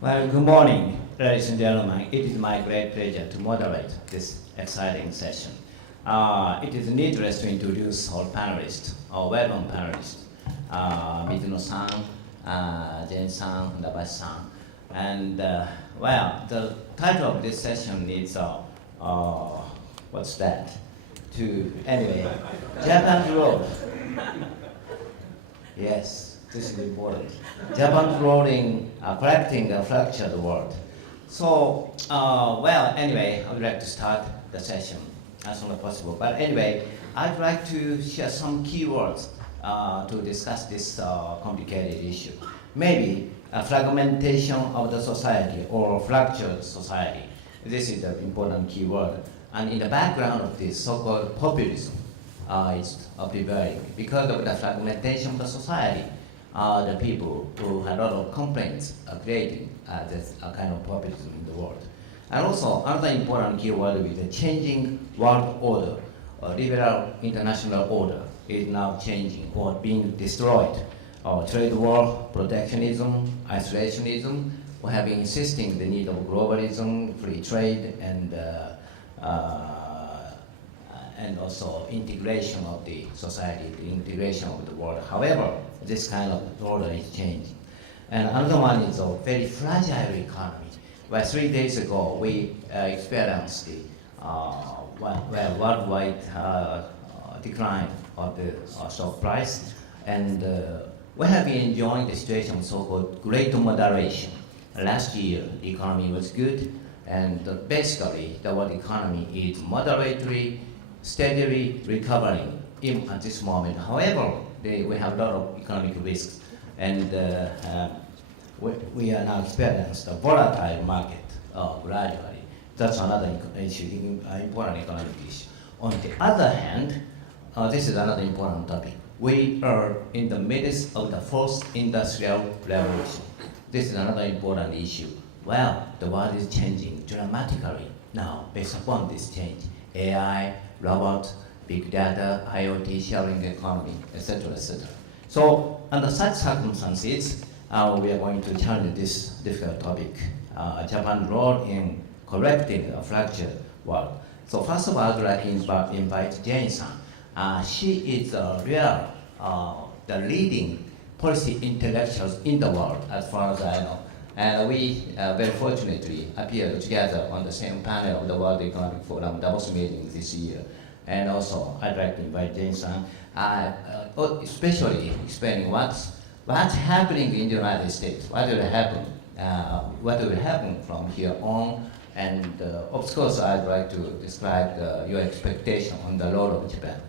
Well, good morning, ladies and gentlemen. It is my great pleasure to moderate this exciting session. It is needless to introduce our panelists, our welcome panelists, Mizuno-san, Jen-san, Nabashi-san. And well, the title of this session is, what's that? Anyway, Japan's role. Yes, this is important. Japan's role in correcting a fractured world. So, well, anyway, I would like to start the session as soon as possible. But anyway, I'd like to share some key words to discuss this complicated issue. Maybe a fragmentation of the society or fractured society. This is the important key word. And in the background of this so-called populism is prevailing. Because of the fragmentation of the society, the people who had a lot of complaints are creating this kind of populism in the world. And also, another important keyword is the changing world order. Liberal international order is now changing or being destroyed. Trade war, protectionism, isolationism, we have been insisting the need of globalism, free trade, and also integration of the society, the integration of the world. However, this kind of order is changing. And another one is a very fragile economy, where 3 days ago we experienced the worldwide decline of the stock price. And we have been enjoying the situation of so-called great moderation. Last year, the economy was good, and basically the world economy is moderately, steadily recovering even at this moment. However, we have a lot of economic risks, and we are now experiencing a volatile market gradually. That's another issue, important economic issue. On the other hand, this is another important topic. We are in the midst of the fourth industrial revolution. This is another important issue. Well, the world is changing dramatically now based upon this change. AI, robots, big data, IoT, sharing economy, etc., etc. So under such circumstances, we are going to challenge this difficult topic, Japan's role in correcting a fractured world. So first of all, I'd like to invite Jane-san. She is the leading policy intellectuals in the world, as far as I know. And we very fortunately appeared together on the same panel of the World Economic Forum Davos meeting this year. And also, I'd like to invite Jane-san, especially explaining what's happening in the United States, what will happen from here on. And of course, I'd like to describe your expectation on the role of Japan.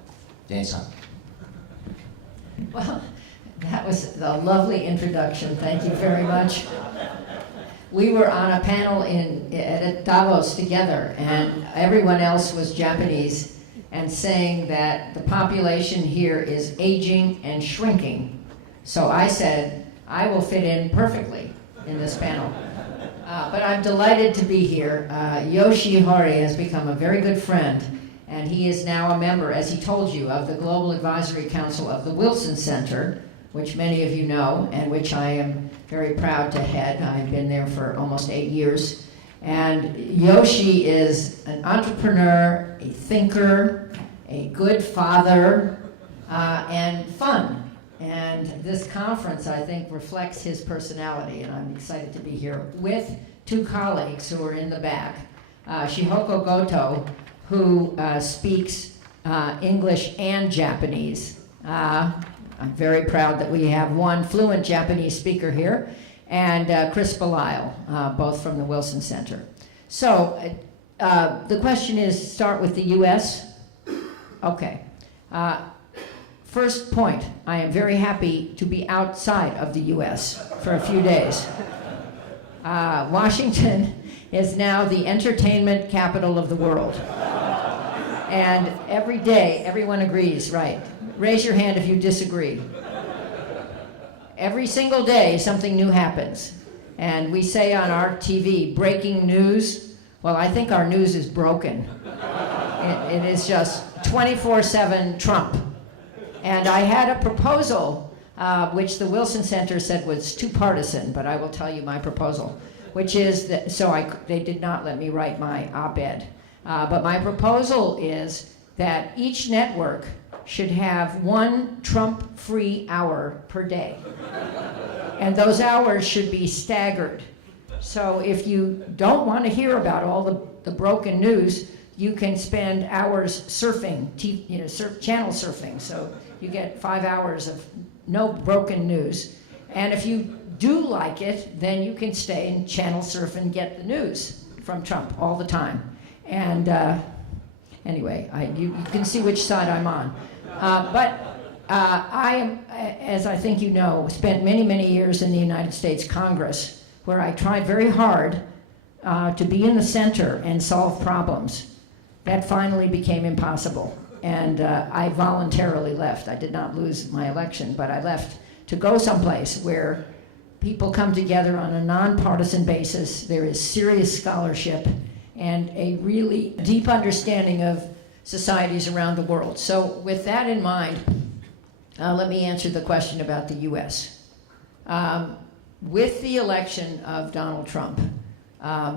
Jane-san. Well, that was a lovely introduction. Thank you very much. We were on a panel at Davos together, and everyone else was Japanese and saying that the population here is aging and shrinking. So I said, I will fit in perfectly in this panel. But I'm delighted to be here. Yoshi Hori has become a very good friend, and he is now a member, as he told you, of the Global Advisory Council of the Wilson Center, which many of you know, and which I am very proud to head. I've been there for almost 8 years. And Yoshi is an entrepreneur, a thinker, a good father, and fun. And this conference, I think, reflects his personality, and I'm excited to be here with two colleagues who are in the back. Shihoko Goto, who speaks English and Japanese. I'm very proud that we have one fluent Japanese speaker here, and Chris Belisle, both from the Wilson Center. So the question is, start with the US? Okay. First point, I am very happy to be outside of the US for a few days. Washington is now the entertainment capital of the world. And every day, everyone agrees, right? Raise your hand if you disagree. Every single day, something new happens. And we say on our TV, breaking news. Well, I think our news is broken. It is just 24/7 Trump. And I had a proposal, which the Wilson Center said was too partisan, but I will tell you my proposal. which is that, they did not let me write my op-ed. But my proposal is that each network should have one Trump-free hour per day. And those hours should be staggered. So if you don't want to hear about all the broken news, you can spend hours surfing, channel surfing. So you get 5 hours of no broken news. And if you do like it, then you can stay and channel surf and get the news from Trump all the time. And anyway, you can see which side I'm on. I am, as I think you know, spent many, many years in the United States Congress, where I tried very hard to be in the center and solve problems. That finally became impossible, and I voluntarily left. I did not lose my election, but I left to go someplace where people come together on a nonpartisan basis. There is serious scholarship and a really deep understanding of societies around the world. So with that in mind, let me answer the question about the U.S. With the election of Donald Trump,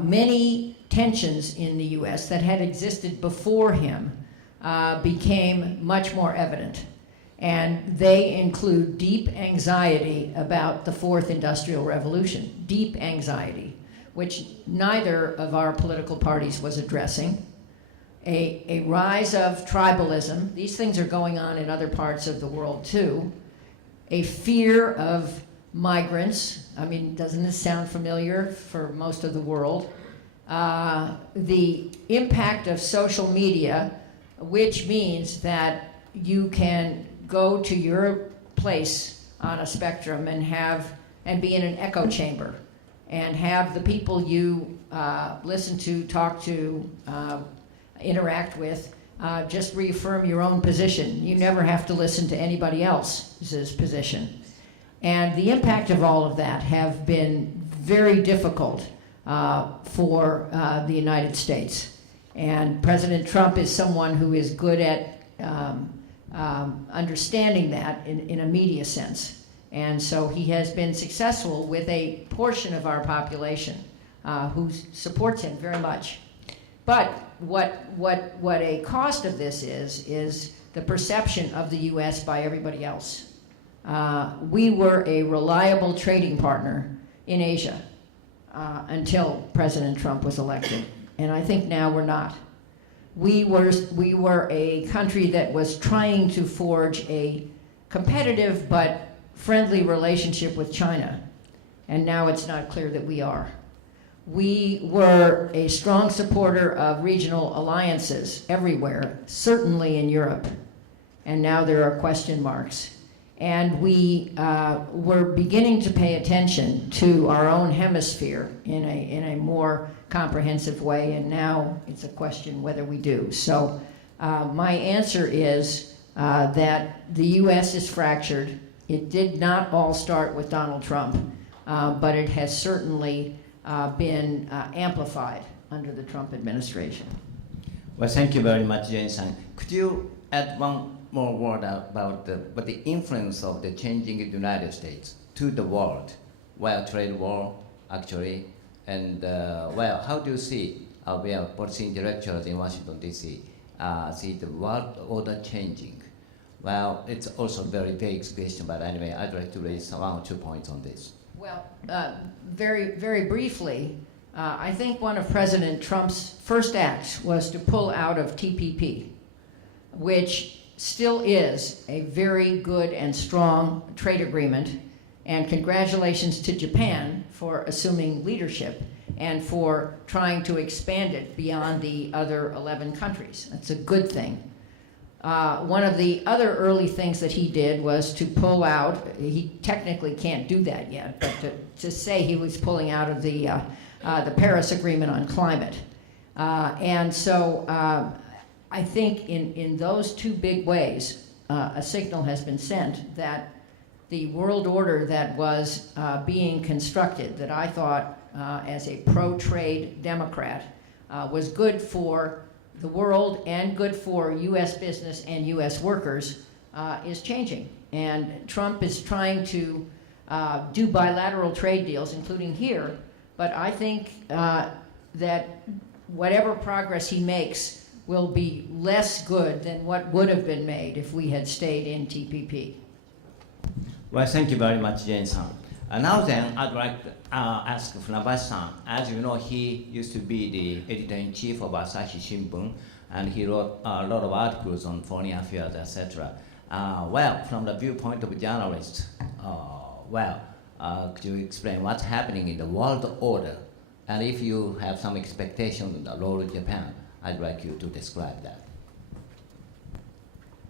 many tensions in the U.S. that had existed before him became much more evident. And they include deep anxiety about the fourth industrial revolution, deep anxiety, which neither of our political parties was addressing. A rise of tribalism. These things are going on in other parts of the world too. A fear of migrants. I mean, doesn't this sound familiar for most of the world? The impact of social media, which means that you can go to your place on a spectrum and be in an echo chamber and have the people you listen to, talk to, interact with, just reaffirm your own position. You never have to listen to anybody else's position. And the impact of all of that have been very difficult for the United States. And President Trump is someone who is good at understanding that in a media sense. And so he has been successful with a portion of our population who supports him very much. But what a cost of this is the perception of the U.S. by everybody else. We were a reliable trading partner in Asia until President Trump was elected, and I think now we're not. We were a country that was trying to forge a competitive but friendly relationship with China, and now it's not clear that we are. We were a strong supporter of regional alliances everywhere, certainly in Europe, and now there are question marks. And we were beginning to pay attention to our own hemisphere in a more comprehensive way, and now it's a question whether we do. So my answer is that the U.S. is fractured. It did not all start with Donald Trump, but it has certainly been amplified under the Trump administration. Well, thank you very much, Jane-san. Could you add one more word about the influence of the changing United States to the world, trade war, actually, and how do you see, we are policy intellectuals in Washington, D.C., see the world order changing? Well, it's also a very vague question, but anyway, I'd like to raise 1 or 2 points on this. Well, very, very briefly, I think one of President Trump's first acts was to pull out of TPP, which still is a very good and strong trade agreement, and congratulations to Japan for assuming leadership and for trying to expand it beyond the other 11 countries. That's a good thing. One of the other early things that he did was to pull out, he technically can't do that yet, but to say he was pulling out of the Paris Agreement on climate. And so I think in those two big ways, a signal has been sent that the world order that was being constructed, that I thought as a pro-trade Democrat, was good for the world and good for U.S. business and U.S. workers, is changing. And Trump is trying to do bilateral trade deals, including here, But I think that whatever progress he makes will be less good than what would have been made if we had stayed in TPP. Well, thank you very much, Jane-san. Now then, I'd like to ask Funabashi-san. As you know, he used to be the editor-in-chief of Asahi Shimbun, and he wrote a lot of articles on foreign affairs, etc. Well, from the viewpoint of a journalist, could you explain what's happening in the world order? And if you have some expectation of the role of Japan, I'd like you to describe that.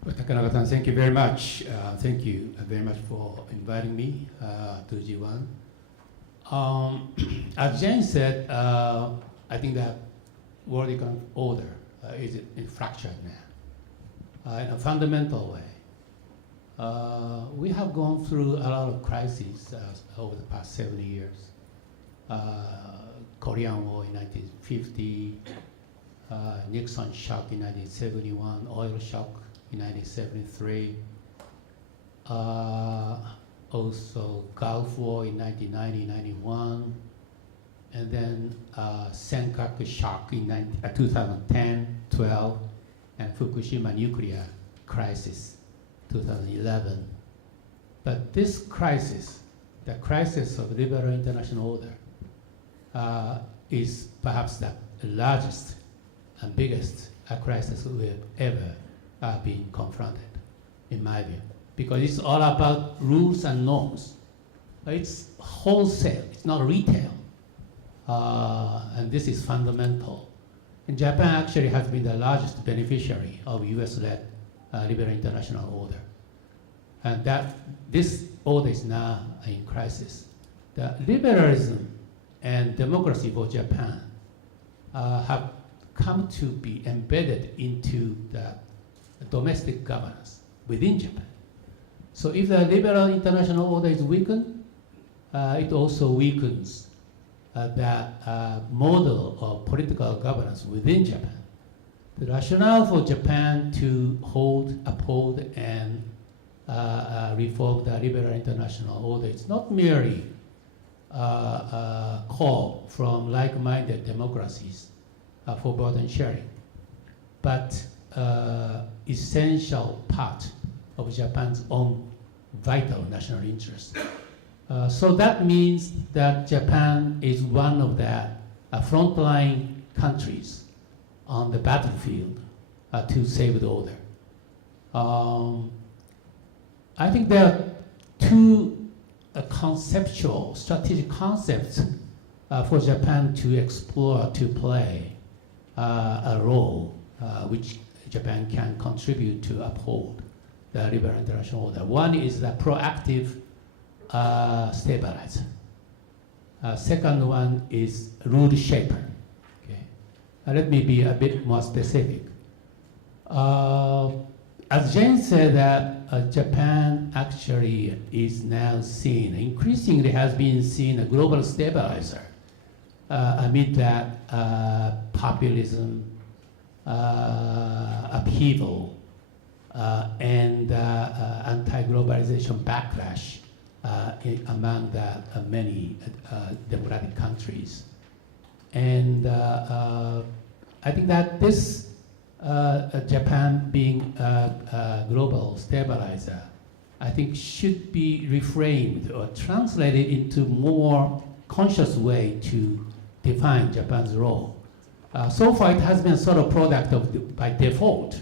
Well, Takanaka-san, thank you very much. Thank you very much for inviting me to G1. As Jane said, I think that world economic order is fractured now in a fundamental way. We have gone through a lot of crises over the past 70 years. Korean War in 1950, Nixon shock in 1971, oil shock in 1973, also Gulf War in 1990-91, and then Senkaku shock in 2010-12, and Fukushima nuclear crisis 2011. But this crisis, the crisis of liberal international order, is perhaps the largest and biggest crisis we have ever been confronted, in my view, because it's all about rules and norms. It's wholesale, it's not retail, and this is fundamental. And Japan actually has been the largest beneficiary of US-led liberal international order, and that this order is now in crisis. The liberalism and democracy for Japan have come to be embedded into the domestic governance within Japan. So if the liberal international order is weakened, it also weakens the model of political governance within Japan. The rationale for Japan to uphold, and reform the liberal international order is not merely call from like-minded democracies for burden sharing, but essential part of Japan's own vital national interest. So that means that Japan is one of the frontline countries on the battlefield to save the order. I think there are two conceptual, strategic concepts for Japan to explore, to play a role which Japan can contribute to uphold the liberal international order. One is the proactive stabilizer. Second one is rule shaper. Okay. Let me be a bit more specific. As Jane said, that Japan actually is now seen, increasingly has been seen a global stabilizer amid that populism, upheaval, and anti-globalization backlash among the many democratic countries. And I think that this Japan being a global stabilizer, I think should be reframed or translated into more conscious way to define Japan's role. So far it has been sort of product of by default,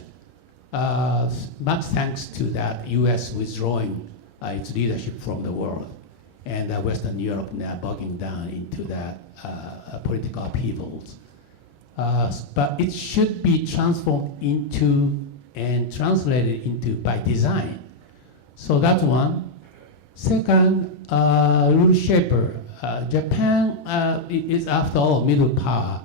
much thanks to that US withdrawing its leadership from the world, and Western Europe now bogging down into that political upheavals. But it should be transformed into and translated into by design. So that's one. Second, rule shaper. Japan is, after all, middle power.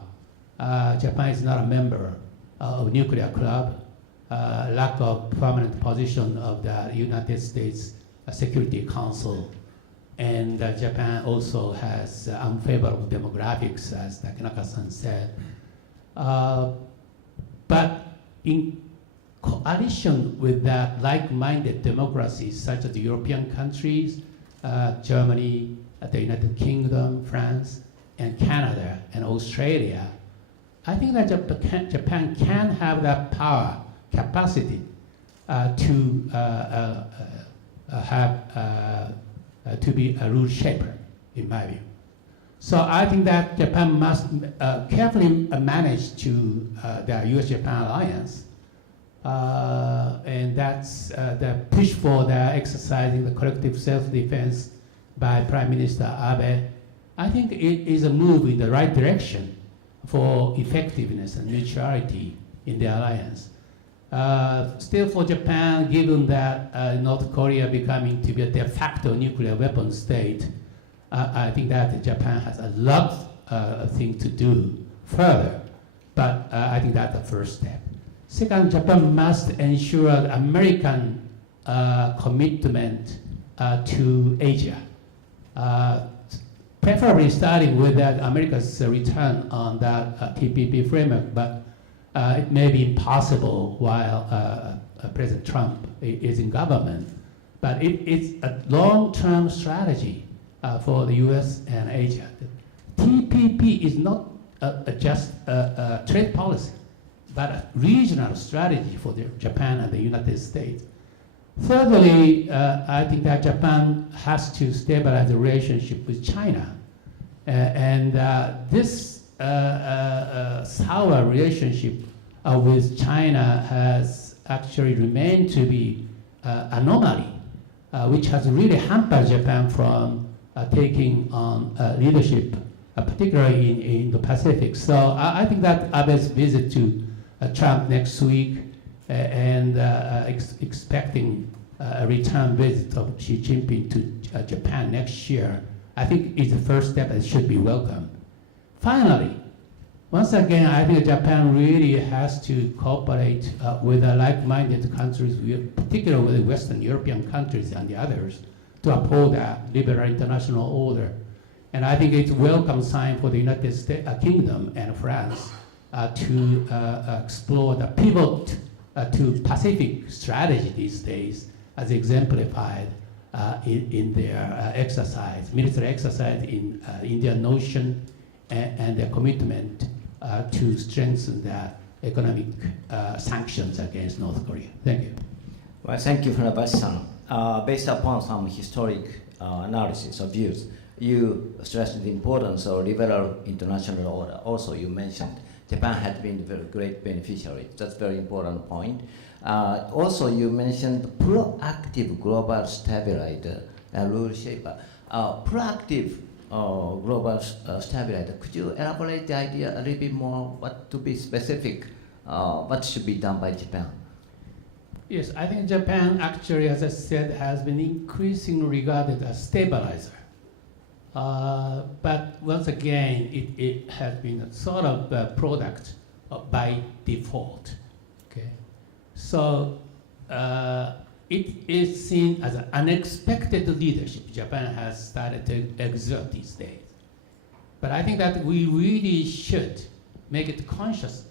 Japan is not a member of nuclear club. Lack of permanent position of the United States Security Council. And Japan also has unfavorable demographics, as Takanaka-san said. But in coalition with that like-minded democracies such as the European countries, Germany, the United Kingdom, France, and Canada and Australia, I think that Japan can have that power, capacity to be a rule shaper, in my view. So I think that Japan must carefully manage to the U.S.-Japan alliance, and that's the push for the exercising the collective self-defense by Prime Minister Abe. I think it is a move in the right direction for effectiveness and neutrality in the alliance. Still for Japan, given that North Korea becoming to be a de facto nuclear weapon state, I think that Japan has a lot of things to do further, but I think that's the first step. Second, Japan must ensure the American commitment to Asia, preferably starting with that America's return on that TPP framework, but it may be impossible while President Trump is in government. But it's a long-term strategy for the US and Asia. The TPP is not just a trade policy, but a regional strategy for Japan and the United States. Thirdly, I think that Japan has to stabilize the relationship with China. This sour relationship with China has actually remained to be anomaly, which has really hampered Japan from taking on leadership, particularly in the Pacific. So I think that Abe's visit to Trump next week and expecting a return visit of Xi Jinping to Japan next year, I think is the first step and should be welcomed. Finally, once again, I think Japan really has to cooperate with like-minded countries, particularly with Western European countries and the others, to uphold that liberal international order. And I think it's a welcome sign for the United States, Kingdom and France to explore the pivot to Pacific strategy these days, as exemplified in their exercise, military exercise in Indian Ocean, and their commitment to strengthen the economic sanctions against North Korea. Thank you. Well, thank you, Funabashi-san. Based upon some historic analysis of views, you stressed the importance of liberal international order. Also, you mentioned Japan had been a very great beneficiary. That's a very important point. Also, you mentioned proactive global stabilizer and rule shaper. Proactive global stabilizer. Could you elaborate the idea a little bit more? What to be specific? What should be done by Japan? Yes, I think Japan actually, as I said, has been increasingly regarded as stabilizer. But once again, it has been a sort of a product by default. Okay, so it is seen as an unexpected leadership Japan has started to exert these days. But I think that we really should make it conscious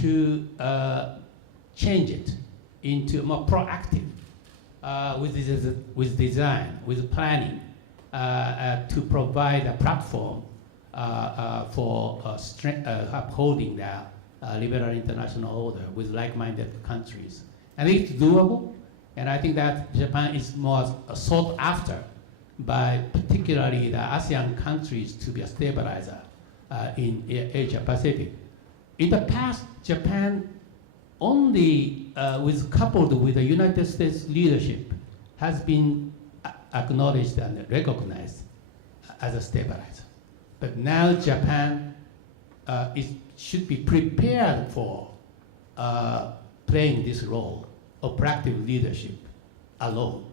to change it into more proactive with design, with planning, to provide a platform for upholding the liberal international order with like-minded countries. And it's doable, and I think that Japan is more sought after by particularly the ASEAN countries to be a stabilizer in Asia Pacific. In the past, Japan only coupled with the United States leadership has been acknowledged and recognized as a stabilizer. But now Japan should be prepared for playing this role of proactive leadership alone.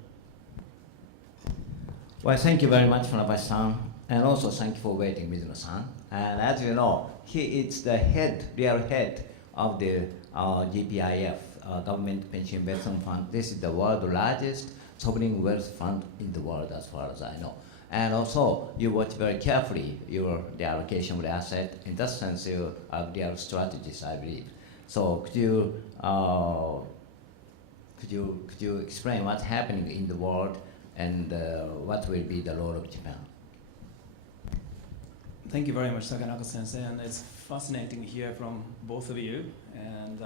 Well, thank you very much, Funabashi-san, and also thank you for waiting, Mizuno-san. And as you know, he is the real head of the GPIF, Government Pension Investment Fund. This is the world's largest sovereign wealth fund in the world, as far as I know. And also, you watch very carefully the allocation of the asset. In that sense, you have real strategies, I believe. So could you explain what's happening in the world and what will be the role of Japan? Thank you very much, Takanaka-sensei, and it's fascinating to hear from both of you. And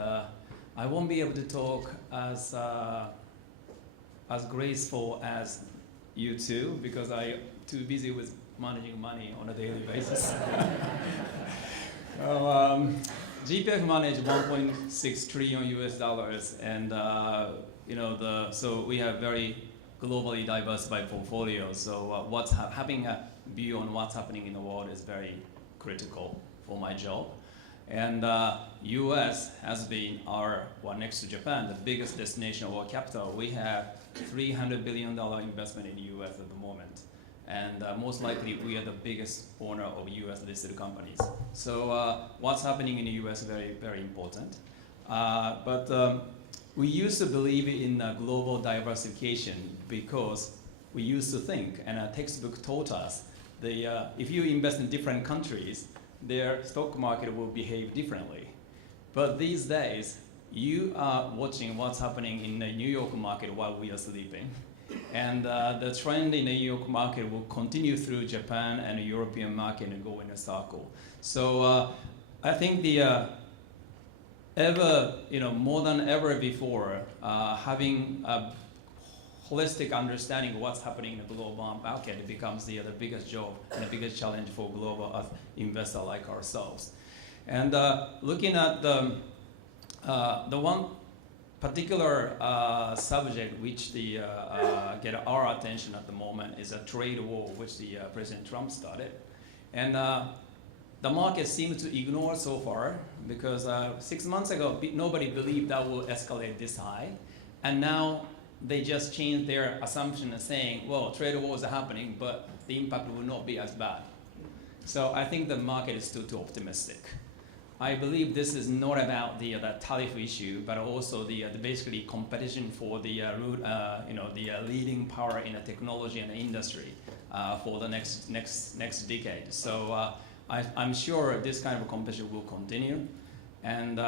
I won't be able to talk as graceful as you two because I'm too busy with managing money on a daily basis. GPF managed 1.6 trillion US dollars, and so we have very globally diversified portfolios. So having a view on what's happening in the world is very critical for my job. And US has been next to Japan, the biggest destination of our capital. We have $300 billion investment in the US at the moment. And most likely we are the biggest owner of US listed companies. So what's happening in the US is very, very important. But we used to believe in global diversification because we used to think, and a textbook taught us, if you invest in different countries, their stock market will behave differently. But these days, you are watching what's happening in the New York market while we are sleeping. And the trend in the New York market will continue through Japan and the European market and go in a circle. So I think more than ever before, having a holistic understanding of what's happening in the global market becomes the biggest job and the biggest challenge for global investor like ourselves. And looking at the one particular subject which get our attention at the moment is a trade war which President Trump started. And the market seems to ignore so far because 6 months ago nobody believed that will escalate this high. And now they just changed their assumption and saying, well, trade wars are happening, but the impact will not be as bad. So I think the market is still too optimistic. I believe this is not about the tariff issue, but also the basically competition for the leading power in the technology and the industry for the next decade. So I'm sure this kind of competition will continue, and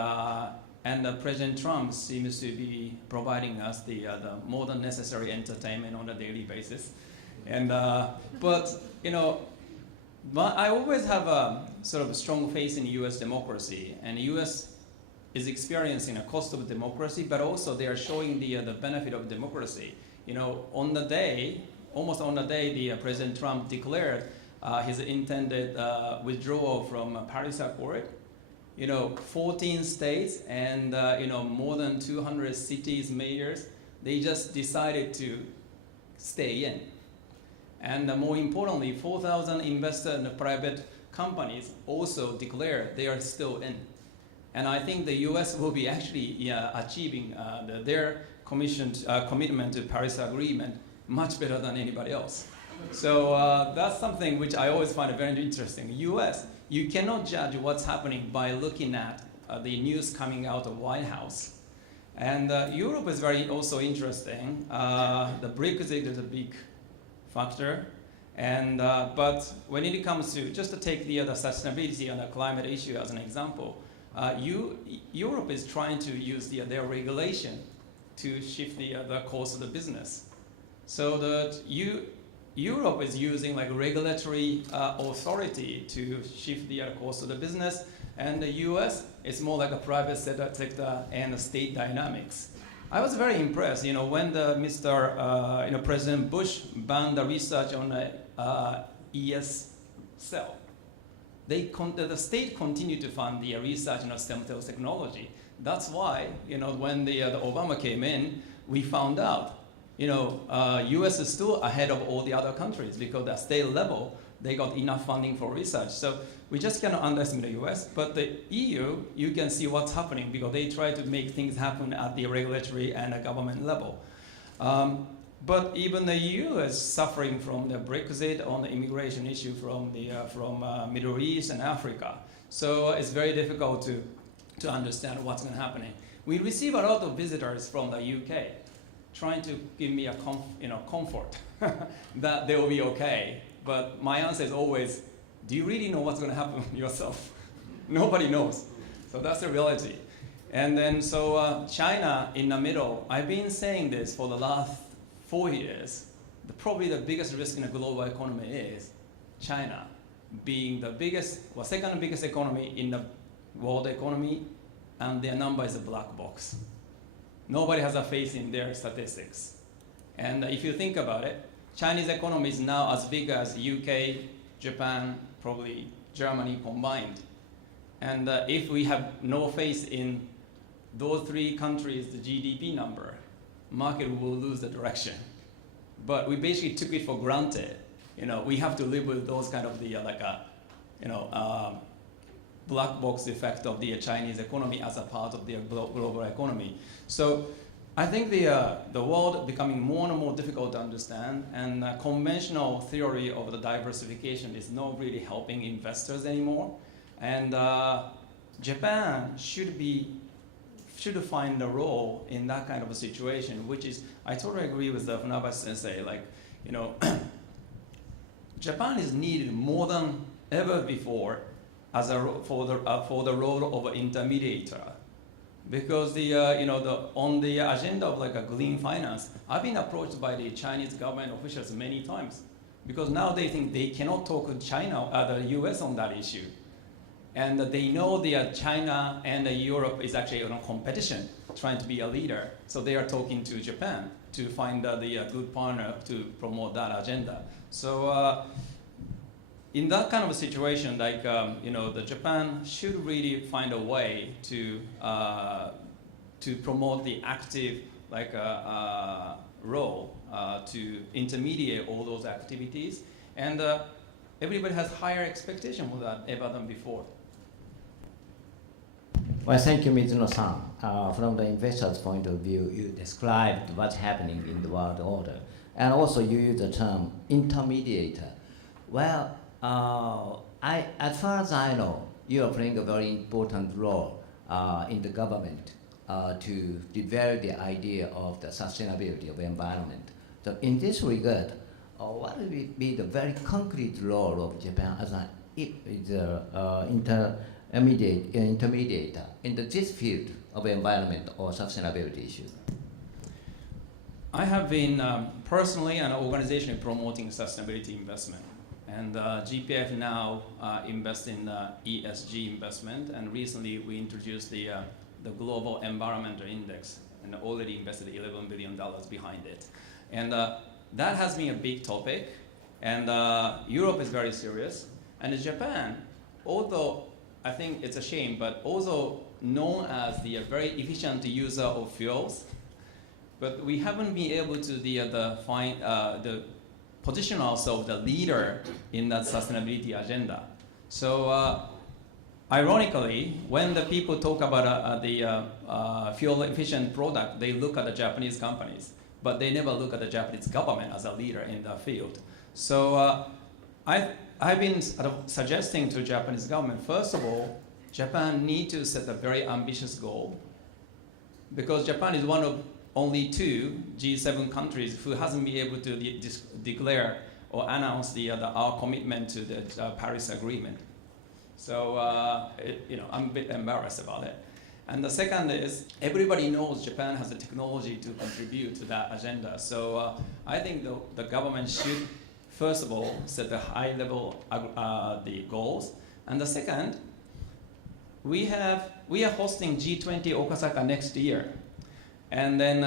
President Trump seems to be providing us the more than necessary entertainment on a daily basis, and But I always have a sort of strong faith in U.S. democracy, and the U.S. is experiencing a cost of democracy, but also they are showing the benefit of democracy. Almost on the day, President Trump declared his intended withdrawal from Paris Accord. 14 states and more than 200 cities, mayors, they just decided to stay in. And more importantly, 4,000 investor and private companies also declared they are still in. And I think the U.S. will be actually achieving their commitment to Paris Agreement much better than anybody else. So that's something which I always find very interesting. U.S., you cannot judge what's happening by looking at the news coming out of White House. And Europe is very also interesting. The Brexit is a big factor, and but when it comes to just to take the sustainability and the climate issue as an example, Europe is trying to use their regulation to shift the course of the business. So that Europe is using like regulatory authority to shift the course of the business, and the U.S. is more like a private sector and state dynamics. I was very impressed, when President Bush banned the research on ES cell. The state continued to fund the research in stem cell technology. That's why, when the Obama came in, we found out, U.S. is still ahead of all the other countries because at state level, they got enough funding for research. So we just cannot underestimate the US, but the EU, you can see what's happening because they try to make things happen at the regulatory and government level. But even the EU is suffering from the Brexit on the immigration issue from Middle East and Africa. So it's very difficult to understand what's going to happen. We receive a lot of visitors from the UK trying to give me a comfort that they will be okay. But my answer is always, do you really know what's going to happen yourself? Nobody knows. So that's the reality. And then China in the middle, I've been saying this for the last 4 years. Probably the biggest risk in the global economy is China. being the biggest, well, second biggest economy in the world economy, and their number is a black box. Nobody has a faith in their statistics. And if you think about it, Chinese economy is now as big as UK, Japan, probably Germany combined. And if we have no faith in those three countries, the GDP number, market will lose the direction. But we basically took it for granted. You know, we have to live with those kind of the black box effect of the Chinese economy as a part of the global economy. So I think the world becoming more and more difficult to understand, and conventional theory of the diversification is not really helping investors anymore. And Japan should find a role in that kind of a situation, which is, I totally agree with Funaba Sensei, like, you know, Japan is needed more than ever before as for the role of an intermediator. Because on the agenda of like a green finance, I've been approached by the Chinese government officials many times, because now they think they cannot talk to China, the US on that issue. And they know China and Europe is actually in a competition, trying to be a leader. So they are talking to Japan to find the good partner to promote that agenda. So in that kind of a situation, like the Japan should really find a way to promote the active role to intermediate all those activities, and everybody has higher expectation for that ever than before. Well, thank you, Mizuno-san. From the investor's point of view, you described what's happening in the world order, and also you use the term intermediator. Well, as far as I know, you are playing a very important role in the government to develop the idea of the sustainability of the environment. So in this regard, what would be the very concrete role of Japan as an intermediator in this field of environment or sustainability issues? I have been personally and organizationally promoting sustainability investment. And GPF now invests in ESG investment, and recently we introduced the Global Environmental Index, and already invested $11 billion behind it. And that has been a big topic, and Europe is very serious. And Japan, although I think it's a shame, but also known as the very efficient user of fuels, but we haven't been able to position ourselves the leader in that sustainability agenda. So ironically, when the people talk about the fuel efficient product, they look at the Japanese companies, but they never look at the Japanese government as a leader in the field. So I've been suggesting to Japanese government, first of all, Japan needs to set a very ambitious goal, because Japan is one of only 2 G7 countries who hasn't been able to declare or announce our commitment to the Paris Agreement. So I'm a bit embarrassed about it. And the second is, everybody knows Japan has the technology to contribute to that agenda. So I think the government should, first of all, set the high level the goals. And the second, we are hosting G20 Okasaka next year. And then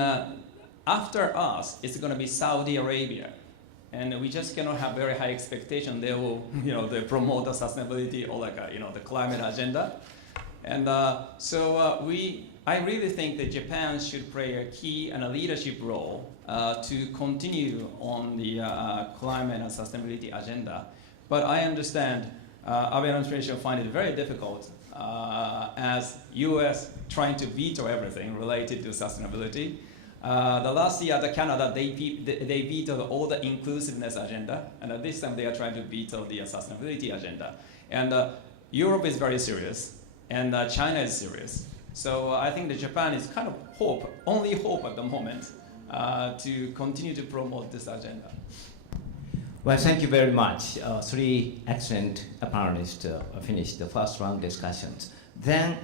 after us, it's going to be Saudi Arabia. And we just cannot have very high expectation. They will, they promote the sustainability or the climate agenda. And I really think that Japan should play a key and a leadership role to continue on the climate and sustainability agenda. But I understand Abe administration find it very difficult as US trying to veto everything related to sustainability. The last year, Canada, they vetoed all the inclusiveness agenda, and this time they are trying to veto the sustainability agenda. And Europe is very serious, and China is serious. So I think that Japan is kind of only hope at the moment to continue to promote this agenda. Well, thank you very much. 3 excellent panelists finished the first round discussions. Then,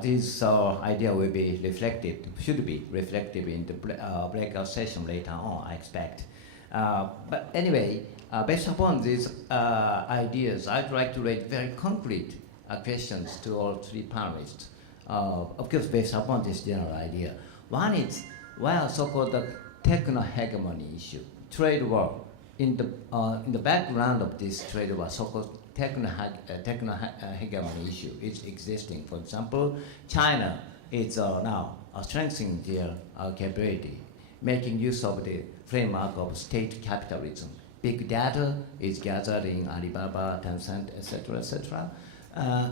this idea will be reflected, should be reflected in the breakout session later on, I expect. But anyway, based upon these ideas, I'd like to raise very concrete questions to all three panelists. Of course, based upon this general idea. One is, well, so-called the techno-hegemony issue, trade war. In the background of this trade war, so-called techno-hegemony issue is existing. For example, China is now strengthening their capability, making use of the framework of state capitalism. Big data is gathered in Alibaba, Tencent, etc., etc.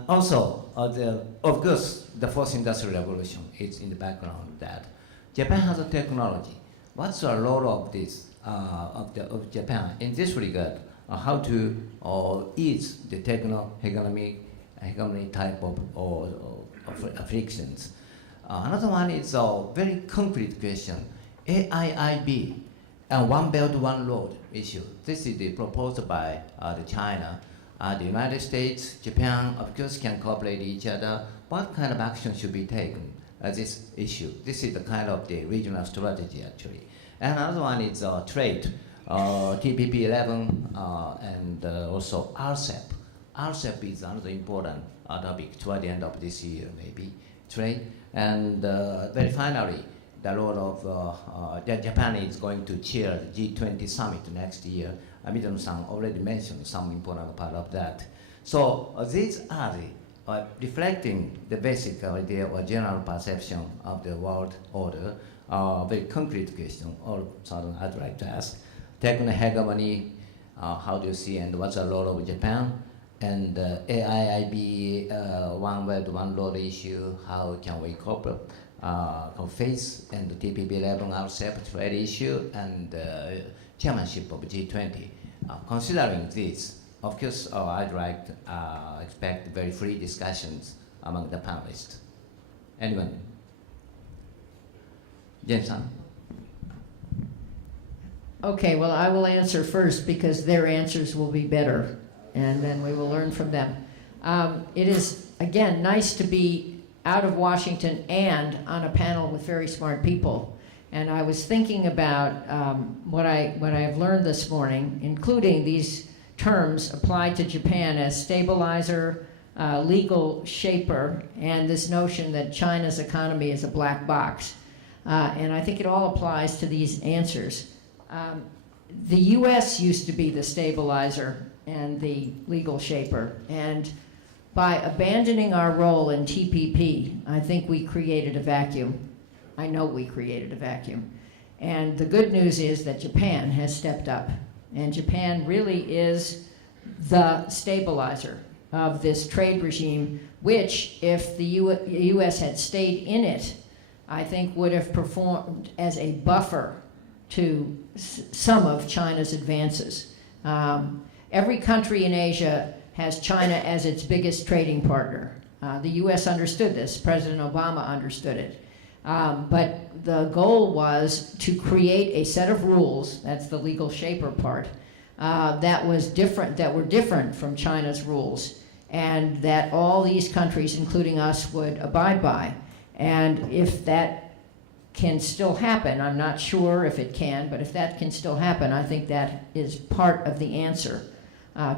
Also, of course, the fourth industrial revolution is in the background of that. Japan has a technology. What's the role of this of Japan in this regard? How to ease the techno-hegemony type of frictions. Another one is a very concrete question. AIIB and One Belt, One Road issue. This is proposed by China. The United States, Japan, of course, can cooperate each other. What kind of action should be taken this issue? This is the kind of the regional strategy, actually. And another one is trade, TPP-11, and also RCEP. RCEP is another important topic toward the end of this year, maybe, trade. And very finally, the role of Japan is going to chair the G20 summit next year. Middle-san already mentioned some important part of that. So these are reflecting the basic idea or general perception of the world order. Very concrete question, or something I'd like to ask. Techno-hegemony, how do you see, and what's the role of Japan? And AIIB, One Belt, One Road issue, how can we face, and the TPP-11 RCEP trade issue, and chairmanship of G20. Considering this, of course, I'd like to expect very free discussions among the panelists. Anyone? Jen-san? Okay, well, I will answer first because their answers will be better, and then we will learn from them. It is, again, nice to be out of Washington and on a panel with very smart people. And I was thinking about what I've learned this morning, including these terms applied to Japan as stabilizer, legal shaper, and this notion that China's economy is a black box. And I think it all applies to these answers. The US used to be the stabilizer and the legal shaper. And by abandoning our role in TPP, I think we created a vacuum. I know we created a vacuum. And the good news is that Japan has stepped up. And Japan really is the stabilizer of this trade regime, which, if the US had stayed in it, I think would have performed as a buffer to some of China's advances. Every country in Asia has China as its biggest trading partner. The US understood this. President Obama understood it. But the goal was to create a set of rules, that's the legal shaper part, that were different from China's rules, and that all these countries, including us, would abide by. And if that can still happen, I'm not sure if it can, but if that can still happen, I think that is part of the answer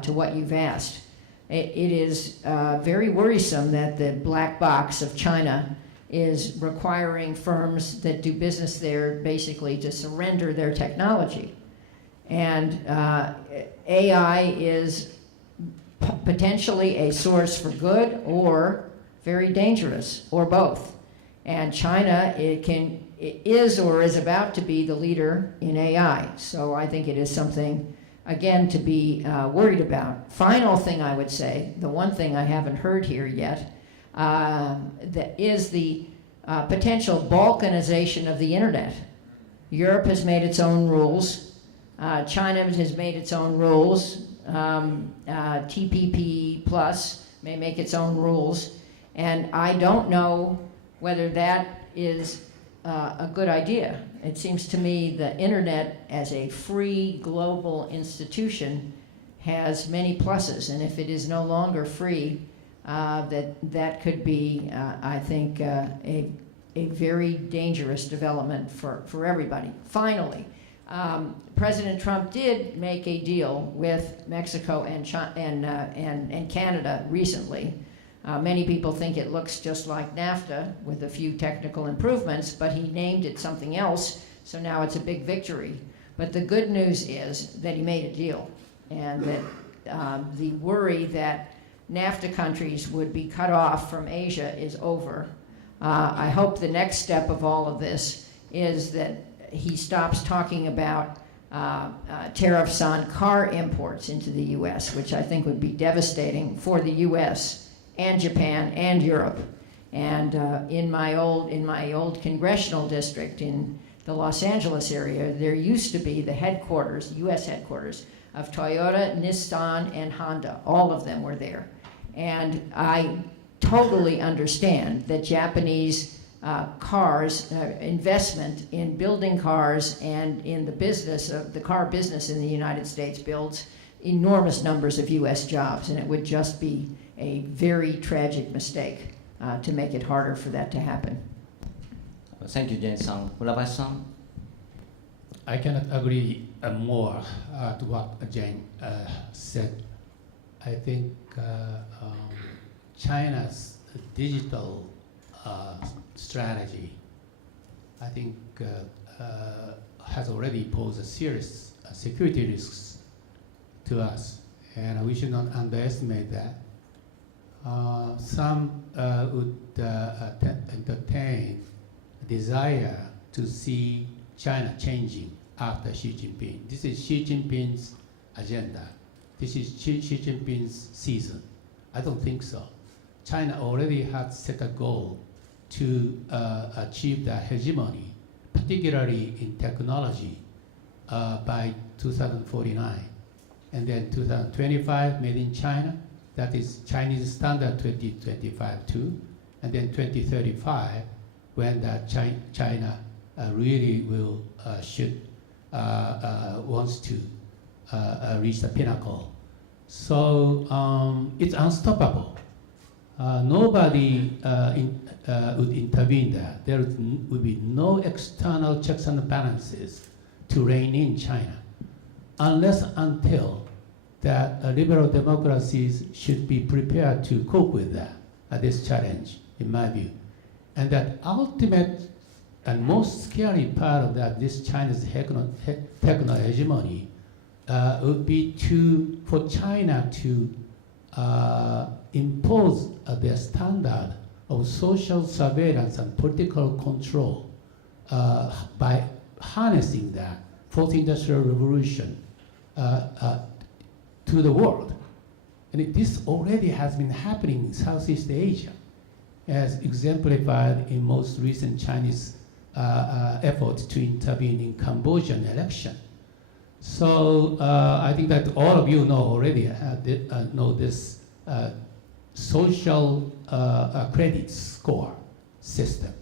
to what you've asked. It is very worrisome that the black box of China is requiring firms that do business there basically to surrender their technology. And AI is potentially a source for good or very dangerous, or both. And China is or is about to be the leader in AI. So I think it is something, again, to be worried about. Final thing I would say, the one thing I haven't heard here yet, that is the potential balkanization of the internet. Europe has made its own rules. China has made its own rules. TPP Plus may make its own rules. And I don't know whether that is a good idea. It seems to me the internet as a free global institution has many pluses. And if it is no longer free, that could be, I think, a very dangerous development for everybody. Finally, President Trump did make a deal with Mexico and Canada recently. Many people think it looks just like NAFTA with a few technical improvements, but he named it something else, so now it's a big victory. But the good news is that he made a deal, and that the worry that NAFTA countries would be cut off from Asia is over. I hope the next step of all of this is that he stops talking about tariffs on car imports into the U.S., which I think would be devastating for the U.S. and Japan and Europe. And in my old congressional district in the Los Angeles area, there used to be the headquarters, U.S. headquarters, of Toyota, Nissan, and Honda. All of them were there. And I totally understand that Japanese cars, investment in building cars and in the business of the car business in the United States builds enormous numbers of U.S. jobs, and it would just be a very tragic mistake to make it harder for that to happen. Thank you, Jane-san. Urabashi-san? I cannot agree more to what Jane said. I think China's digital strategy, I think, has already posed a serious security risks to us, and we should not underestimate that. Some would entertain a desire to see China changing after Xi Jinping. This is Xi Jinping's agenda. This is Xi Jinping's season. I don't think so. China already has set a goal to achieve the hegemony, particularly in technology, by 2049. And then 2025, made in China, that is Chinese standard 2025 too. And then 2035, when the China really will, wants to reach the pinnacle. So it's unstoppable. Nobody would intervene there. There would be no external checks and balances to rein in China, unless until that liberal democracies should be prepared to cope with that, this challenge, in my view. And that ultimate and most scary part of that, this China's techno hegemony, would be for China to impose their standard of social surveillance and political control by harnessing that fourth industrial revolution to the world. And this already has been happening in Southeast Asia, as exemplified in most recent Chinese efforts to intervene in Cambodian election. So I think that all of you know already, know this social credit score system,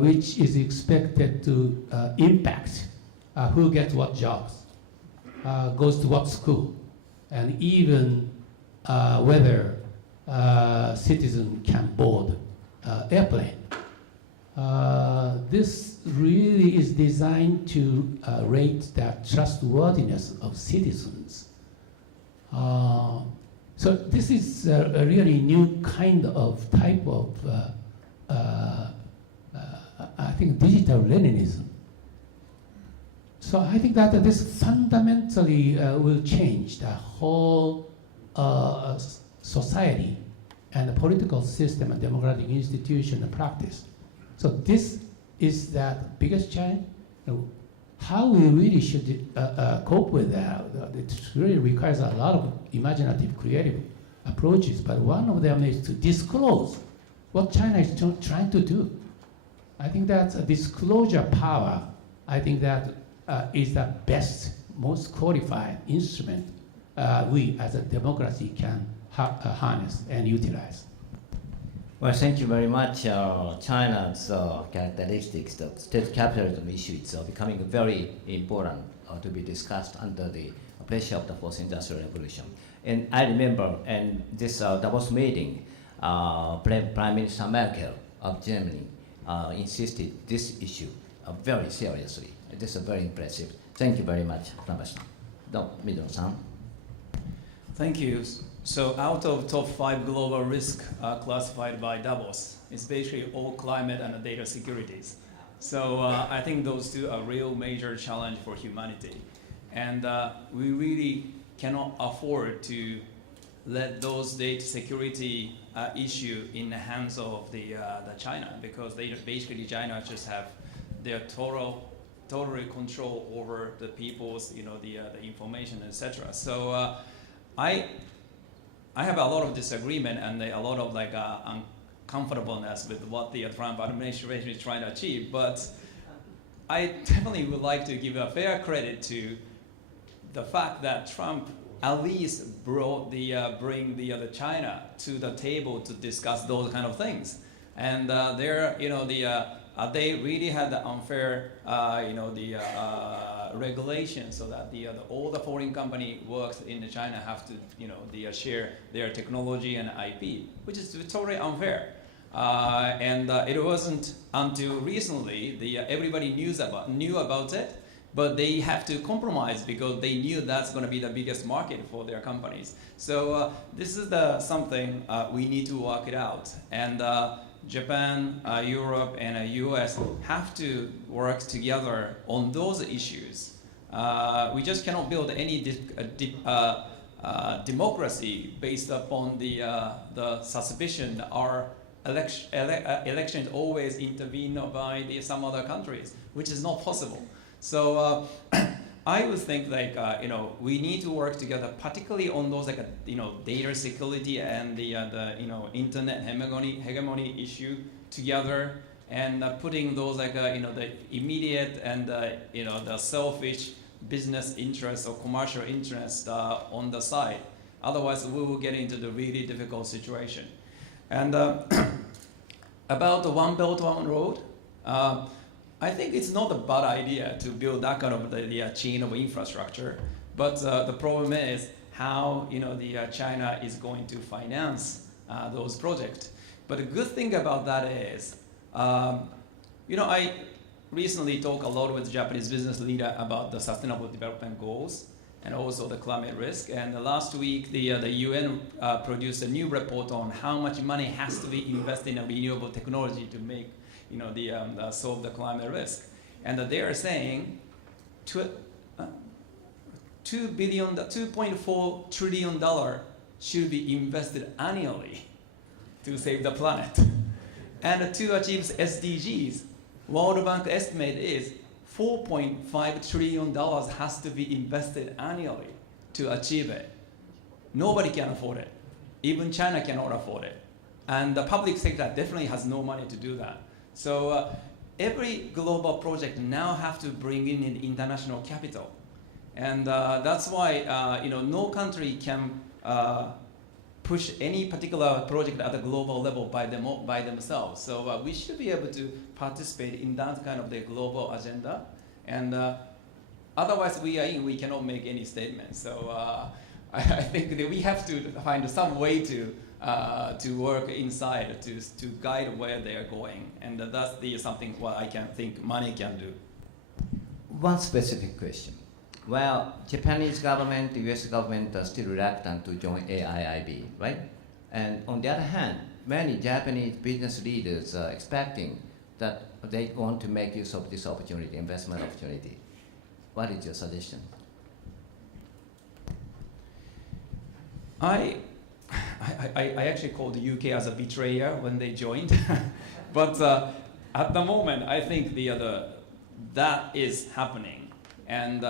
which is expected to impact who gets what jobs, goes to what school, and even whether citizens can board airplane. This really is designed to rate the trustworthiness of citizens. So this is a really new kind of type of, I think, digital Leninism. So I think that this fundamentally will change the whole society and the political system and democratic institution and practice. So this is the biggest challenge. How we really should cope with that, it really requires a lot of imaginative, creative approaches, but one of them is to disclose what China is trying to do. I think that's a disclosure power. I think that is the best, most qualified instrument we as a democracy can harness and utilize. Well, thank you very much. China's characteristics, the state capitalism issue is becoming very important to be discussed under the pressure of the fourth industrial revolution. And I remember in this Davos meeting, Prime Minister Merkel of Germany insisted this issue. very seriously. This is very impressive. Thank you very much, Namaste. Middle-san. Thank you. So out of top 5 global risk classified by Davos, it's basically all climate and data securities. So I think those two are real major challenge for humanity. And we really cannot afford to let those data security issue in the hands of the China, because they basically China just have their totally control over the people's, the information, etc. So I have a lot of disagreement and a lot of uncomfortableness with what the Trump administration is trying to achieve, but I definitely would like to give a fair credit to the fact that Trump at least bring the China to the table to discuss those kind of things, and they really had the unfair regulation, so that all the foreign company works in China have to share their technology and IP, which is totally unfair. And it wasn't until recently everybody knew about it, but they have to compromise because they knew that's going to be the biggest market for their companies. So this is something we need to work it out. And Japan, Europe, and US have to work together on those issues. We just cannot build any democracy based upon the suspicion that our elections always intervened by some other countries, which is not possible. So I would think we need to work together, particularly on those data security and the internet hegemony issue together, and putting those the immediate and the selfish business interests or commercial interests on the side. Otherwise, we will get into the really difficult situation. And about the One Belt One Road. I think it's not a bad idea to build that kind of the chain of infrastructure, but the problem is how China is going to finance those projects. But the good thing about that is, I recently talked a lot with Japanese business leader about the sustainable development goals and also the climate risk. And last week, the UN produced a new report on how much money has to be invested in renewable technology to make solve the climate risk. And they are saying $2.4 trillion should be invested annually to save the planet. And to achieve SDGs, World Bank estimate is $4.5 trillion has to be invested annually to achieve it. Nobody can afford it. Even China cannot afford it. And the public sector definitely has no money to do that. So every global project now have to bring in an international capital. And that's why no country can push any particular project at a global level by themselves. So we should be able to participate in that kind of the global agenda. And otherwise we cannot make any statements. So I think that we have to find some way to work inside to guide where they are going. And that's something what I can think money can do. One specific question. Well, Japanese government, the US government are still reluctant to join AIIB, right? And on the other hand, many Japanese business leaders are expecting that they want to make use of this opportunity, investment opportunity. What is your suggestion? I actually called the UK as a betrayer when they joined, but at the moment I think that is happening, and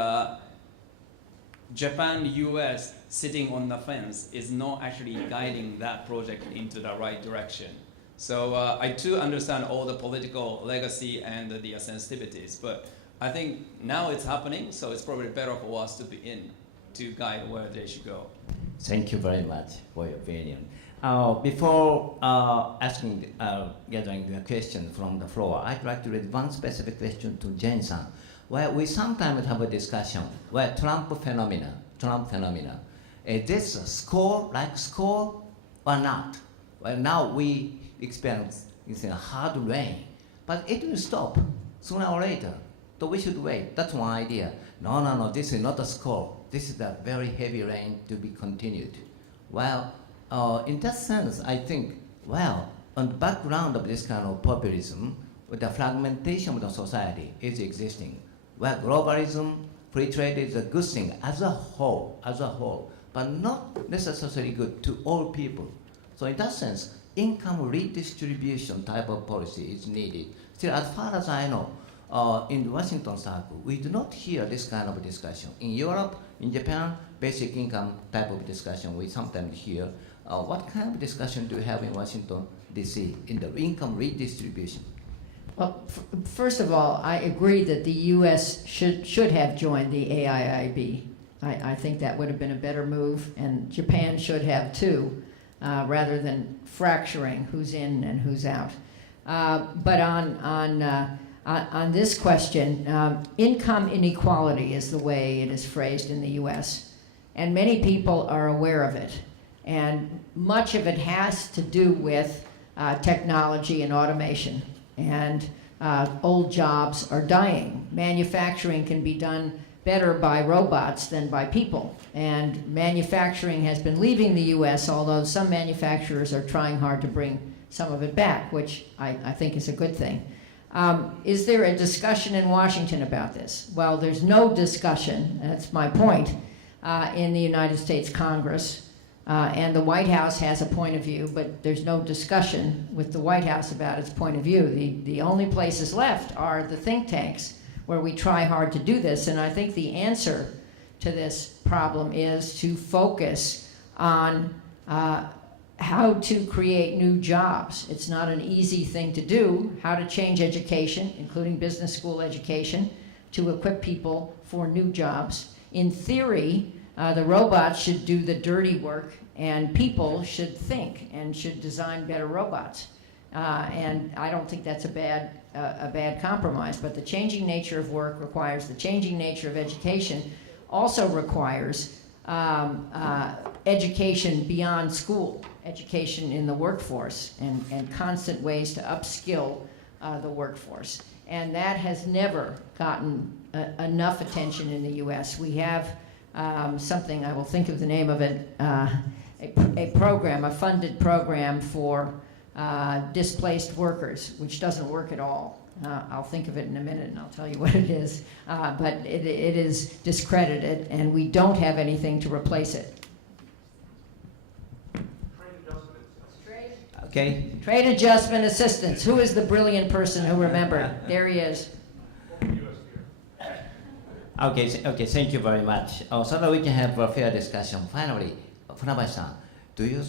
Japan, US sitting on the fence is not actually guiding that project into the right direction. So I too understand all the political legacy and the sensitivities, but I think now it's happening, so it's probably better for us to be in to guide where they should go. Thank you very much for your opinion. Before gathering a question from the floor, I'd like to read one specific question to Jane-san. Well, we sometimes have a discussion where Trump phenomena. Is this a score or not? Well, now we experience a hard rain, but it will stop. sooner or later. So we should wait. That's one idea. No, this is not a score. This is a very heavy rain to be continued. Well, in that sense, I think, well, on the background of this kind of populism, the fragmentation of the society is existing. Well, globalism, free trade is a good thing as a whole, but not necessarily good to all people. So in that sense, income redistribution type of policy is needed. Still, as far as I know, in the Washington circle, we do not hear this kind of discussion. In Europe, in Japan, basic income type of discussion we sometimes hear. What kind of discussion do you have in Washington, D.C., in the income redistribution? Well, first of all, I agree that the U.S. should have joined the AIIB. I think that would have been a better move, and Japan should have too, rather than fracturing who's in and who's out. But on this question, income inequality is the way it is phrased in the U.S., and many people are aware of it. And much of it has to do with technology and automation. And old jobs are dying. Manufacturing can be done better by robots than by people. And manufacturing has been leaving the U.S., although some manufacturers are trying hard to bring some of it back, which I think is a good thing. Is there a discussion in Washington about this? Well, there's no discussion, that's my point, in the United States Congress. And the White House has a point of view, but there's no discussion with the White House about its point of view. The only places left are the think tanks, where we try hard to do this. And I think the answer to this problem is to focus on how to create new jobs. It's not an easy thing to do. How to change education, including business school education, to equip people for new jobs. In theory, the robots should do the dirty work, and people should think and should design better robots. And I don't think that's a bad compromise. But the changing nature of work requires the changing nature of education. Also requires education beyond school, education in the workforce, and constant ways to upskill the workforce. And that has never gotten enough attention in the U.S. We have something, I will think of the name of it, a program, a funded program for displaced workers, which doesn't work at all. I'll think of it in a minute and I'll tell you what it is. But it is discredited, and we don't have anything to replace it. Okay. Trade adjustment assistance. Who is the brilliant person who remembered? There he is. Okay, thank you very much. So that we can have a fair discussion. Finally, Funabashi-san, do you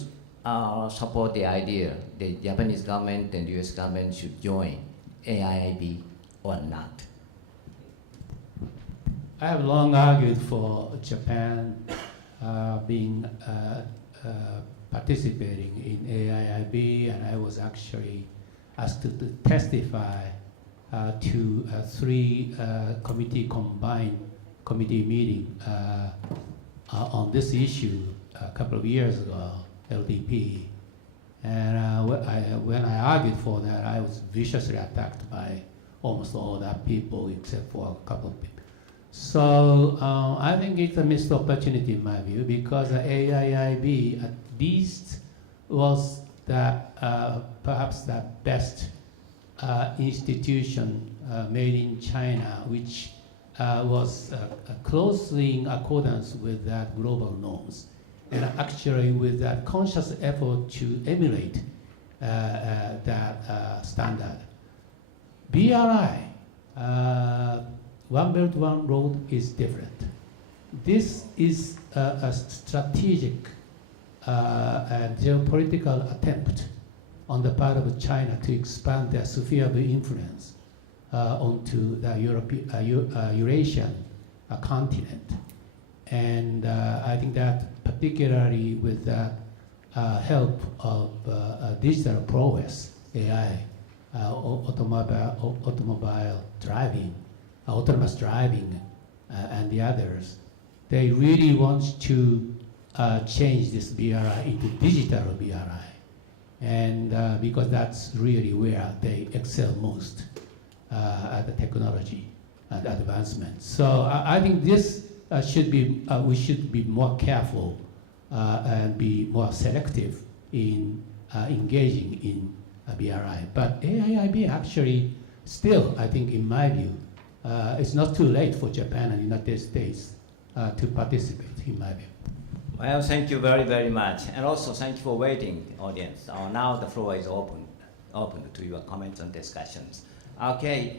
support the idea the Japanese government and US government should join AIIB or not? I have long argued for Japan being participating in AIIB, and I was actually asked to testify to three combined committee meeting on this issue a couple of years ago, LDP. And when I argued for that, I was viciously attacked by almost all the people except for a couple of people. So I think it's a missed opportunity in my view, because AIIB at least was perhaps the best institution made in China, which was closely in accordance with that global norms, and actually with that conscious effort to emulate that standard. BRI, One Belt, One Road is different. This is a strategic and geopolitical attempt on the part of China to expand their sphere of influence onto the Eurasian continent. And I think that particularly with the help of digital prowess, AI, automobile driving, autonomous driving, and the others, they really want to change this BRI into digital BRI. And because that's really where they excel most. the technology advancement. So I think this should be, we should be more careful and be more selective in engaging in BRI. But AIIB actually still, I think in my view, it's not too late for Japan and United States to participate, in my view. Well, thank you very, very much. And also thank you for waiting, audience. Now the floor is open to your comments and discussions. Okay,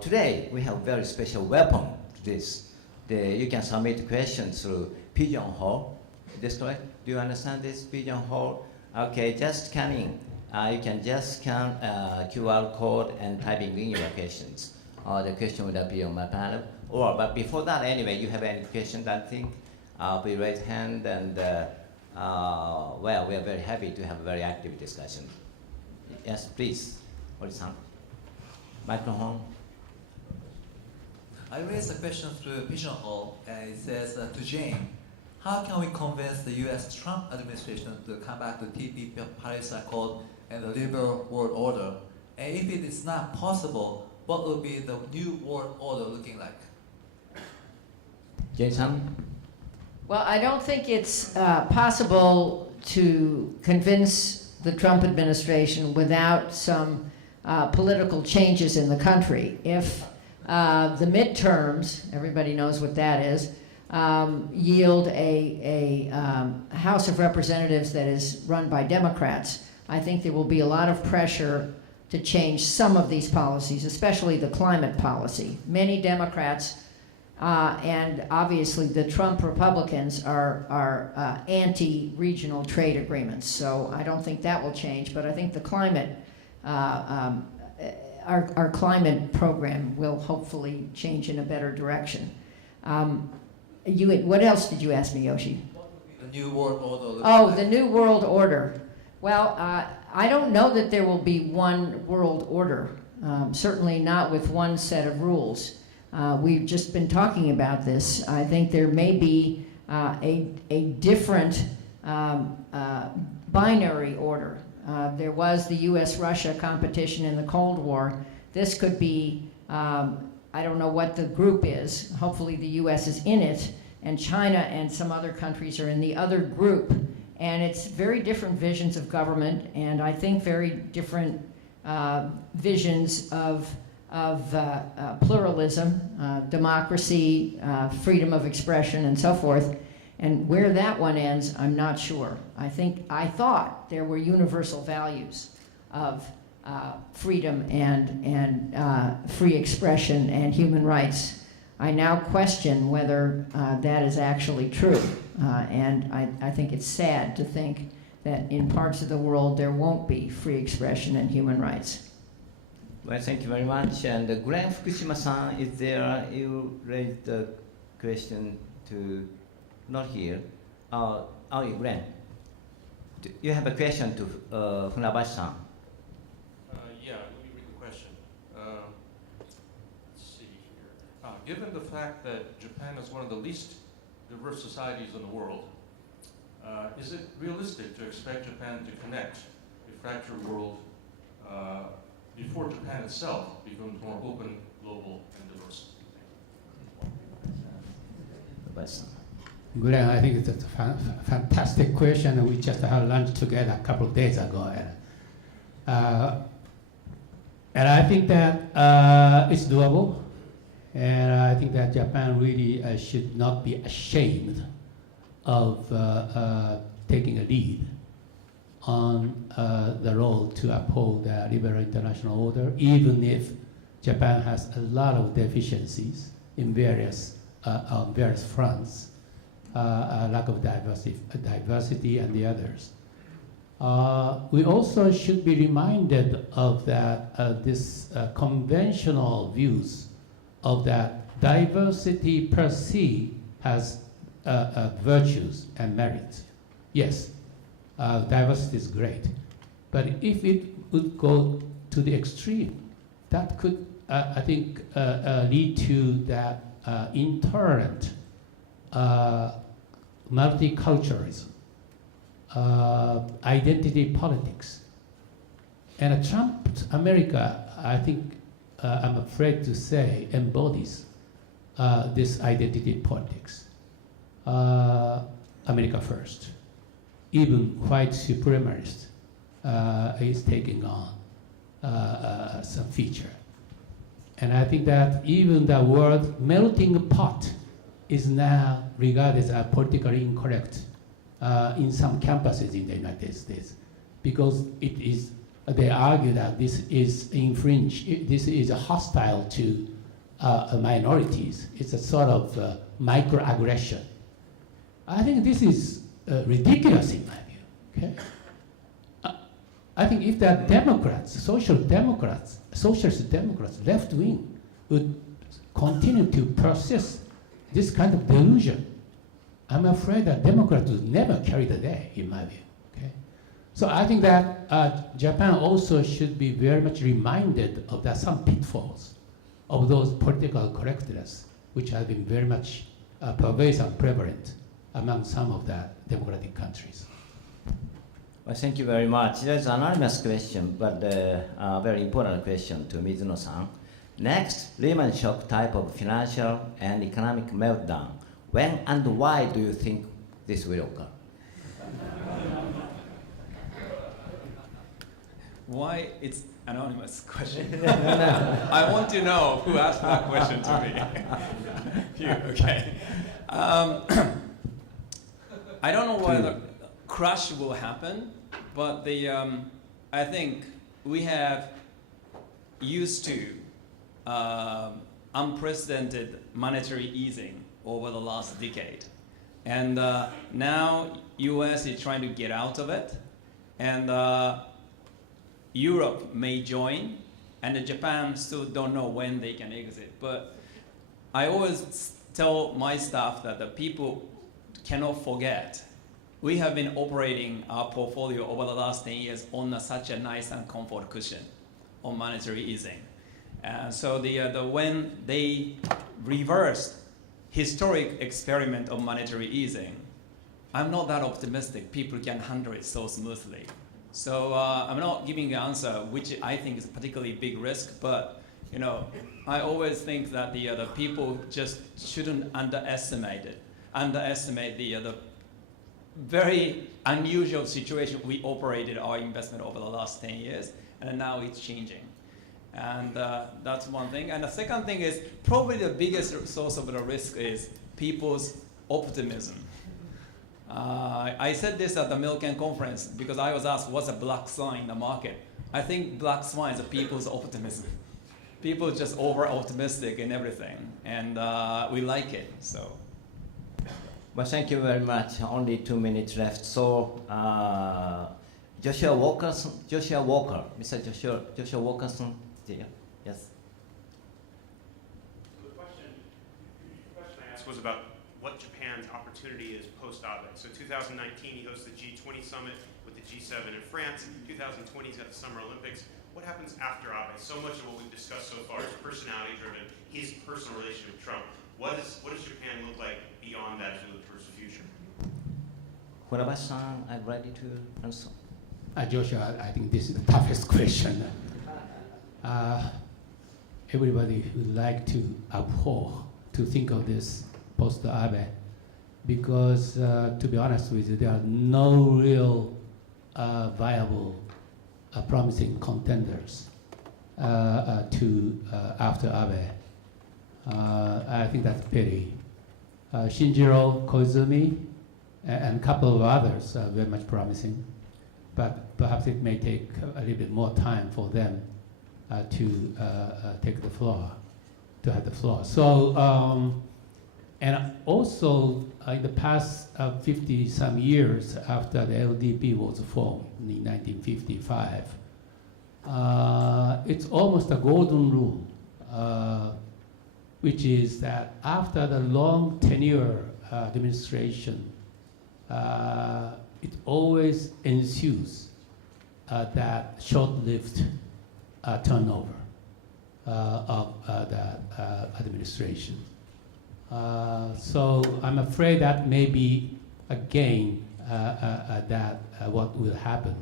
today we have very special weapon to this. You can submit questions through Pigeonhole. Is this correct? Do you understand this, Pigeonhole? Okay, just scanning. You can just scan QR code and typing in your questions. The question will appear on my panel. But before that, anyway, you have any questions, I think? Please raise hand, and well, we are very happy to have a very active discussion. Yes, please. What-san? Microphone. I raised a question through Pigeonhole, and it says to Jane, how can we convince the U.S. Trump administration to come back to TPP, Paris Accord, and the liberal world order? And if it is not possible, what will be the new world order looking like? Jane-san? Well, I don't think it's possible to convince the Trump administration without some political changes in the country. If the midterms, everybody knows what that is, yield a House of Representatives that is run by Democrats, I think there will be a lot of pressure to change some of these policies, especially the climate policy. Many Democrats and obviously the Trump Republicans are anti-regional trade agreements, so I don't think that will change, but I think the climate, our climate program will hopefully change in a better direction. What else did you ask me, Yoshi? What will be the new world order looking Oh, like? the new world order. Well, I don't know that there will be one world order, certainly not with one set of rules. We've just been talking about this. I think there may be a different binary order. There was the US-Russia competition in the Cold War. This could be, I don't know what the group is. Hopefully the US is in it, and China and some other countries are in the other group. And it's very different visions of government, and I think very different visions of pluralism, democracy, freedom of expression, and so forth. And where that one ends, I'm not sure. I thought there were universal values of freedom and free expression and human rights. I now question whether that is actually true. And I think it's sad to think that in parts of the world there won't be free expression and human rights. Well, thank you very much. And Glenn Fukushima-san is there. You raised the question to, not here. Glenn. You have a question to Funabashi-san. Yeah, let me read the question. Let's see here. Given the fact that Japan is one of the least diverse societies in the world, is it realistic to expect Japan to connect a fractured world before Japan itself becomes more open, global, and diverse? Glenn, I think it's a fantastic question, and we just had lunch together a couple of days ago. And I think that it's doable, and I think that Japan really should not be ashamed of taking a lead on the role to uphold the liberal international order, even if Japan has a lot of deficiencies in various fronts, lack of diversity and the others. We also should be reminded of that this conventional views of that diversity per se has virtues and merits. Yes, diversity is great, but if it would go to the extreme, that could, I think, lead to that intolerant multiculturalism, identity politics. And Trump's America, I think, I'm afraid to say, embodies this identity politics. America first. Even white supremacist is taking on some feature. And I think that even the word melting pot is now regarded as politically incorrect in some campuses in the United States, because it is, they argue that this is this is hostile to minorities. It's a sort of microaggression. I think this is ridiculous in my view. Okay? I think if the Democrats, socialist Democrats, left wing, would continue to persist this kind of delusion, I'm afraid that Democrats would never carry the day, in my view. Okay? So I think that Japan also should be very much reminded of that some pitfalls of those political correctness, which have been very much pervasive and prevalent among some of the democratic countries. Well, thank you very much. There's an anonymous question, but a very important question to Mizuno-san. Next, Lehman shock type of financial and economic meltdown. When and why do you think this will occur? Why? It's anonymous question. I want to know who asked that question to me. You, okay. I don't know why the crash will happen, but I think we have used to unprecedented monetary easing over the last decade. And now US is trying to get out of it, and Europe may join, and Japan still don't know when they can exit. But I always tell my staff that the people cannot forget, we have been operating our portfolio over the last 10 years on such a nice and comfort cushion on monetary easing. So when they reversed historic experiment of monetary easing, I'm not that optimistic people can handle it so smoothly. So I'm not giving an answer which I think is a particularly big risk, but I always think that the people just shouldn't underestimate the very unusual situation we operated our investment over the last 10 years, and now it's changing. And that's one thing. And the second thing is, probably the biggest source of the risk is people's optimism. I said this at the Milken conference because I was asked what's a black swan in the market. I think black swan is a people's optimism. People are just over-optimistic in everything, and we like it, so. Well, thank you very much. Only 2 minutes left. So, Joshua Walker, Mr. Joshua Walkerson, yes. So the question I asked was about what Japan's opportunity is post-Abe. So 2019, he hosts the G20 summit with the G7 in France. 2020, he's got the Summer Olympics. What happens after Abe? So much of what we've discussed so far is personality-driven, his personal relationship with Trump. What does Japan look like beyond that to the future? Funabashi-san, I'm ready to answer. Joshua, I think this is the toughest question. Everybody would like to abhor to think of this post-Abe, because to be honest with you, there are no real viable, promising contenders to after Abe. I think that's a pity. Shinjiro Koizumi and a couple of others are very much promising, but perhaps it may take a little bit more time for them to take the floor, to have the floor. So, and also in the past 50-some years after the LDP was formed in 1955, it's almost a golden rule, which is that after the long tenure administration, it always ensues that short-lived turnover of the administration. So I'm afraid that maybe again that what will happen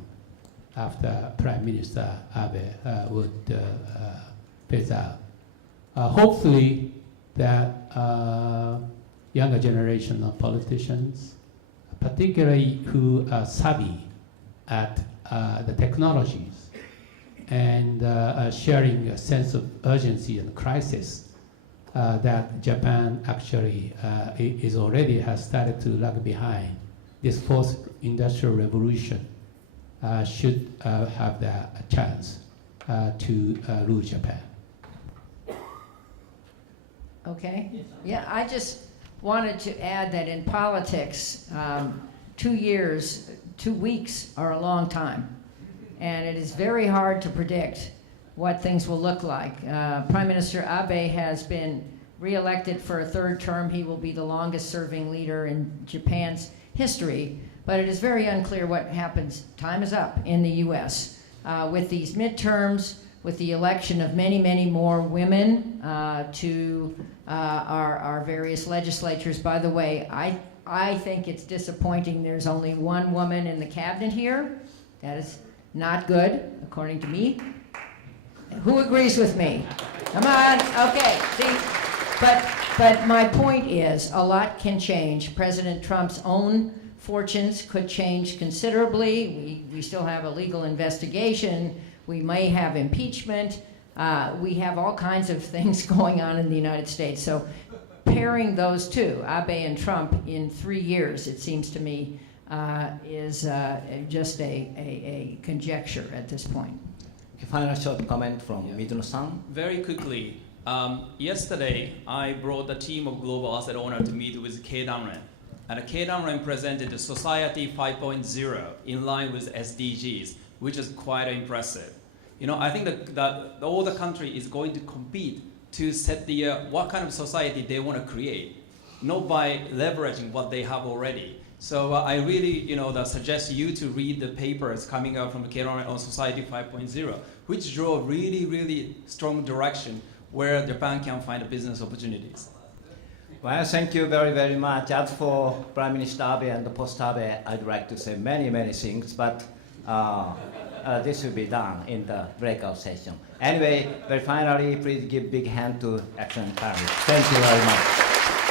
after Prime Minister Abe would phase out. Hopefully, that younger generation of politicians, particularly who are savvy at the technologies and sharing a sense of urgency and crisis that Japan actually is already has started to lag behind. This fourth industrial revolution should have the chance to rule Japan. Okay? Yeah, I just wanted to add that in politics, 2 years, 2 weeks are a long time. And it is very hard to predict what things will look like. Prime Minister Abe has been re-elected for a third term. He will be the longest serving leader in Japan's history. But it is very unclear what happens. Time is up in the US with these midterms, with the election of many, many more women to our various legislatures. By the way, I think it's disappointing there's only one woman in the cabinet here. That is not good, according to me. Who agrees with me? Come on, okay, see, but my point is, a lot can change. President Trump's own fortunes could change considerably. We still have a legal investigation. We may have impeachment. We have all kinds of things going on in the United States. So pairing those two, Abe and Trump, in 3 years, it seems to me, is just a conjecture at this point. Final short comment from Mizuno-san. Very quickly, yesterday I brought a team of global asset owners to meet with Kei Danren. And Kei Danren presented the Society 5.0 in line with SDGs, which is quite impressive. You know, I think that all the country is going to compete to set the what kind of society they want to create, not by leveraging what they have already. So I really, suggest you to read the papers coming out from Kei Danren on Society 5.0, which draw really, really strong direction where Japan can find business opportunities. Well, thank you very, very much. As for Prime Minister Abe and post-Abe, I'd like to say many, many things, but this will be done in the breakout session. Anyway, very finally, please give big hand to excellent panelists. Thank you very much.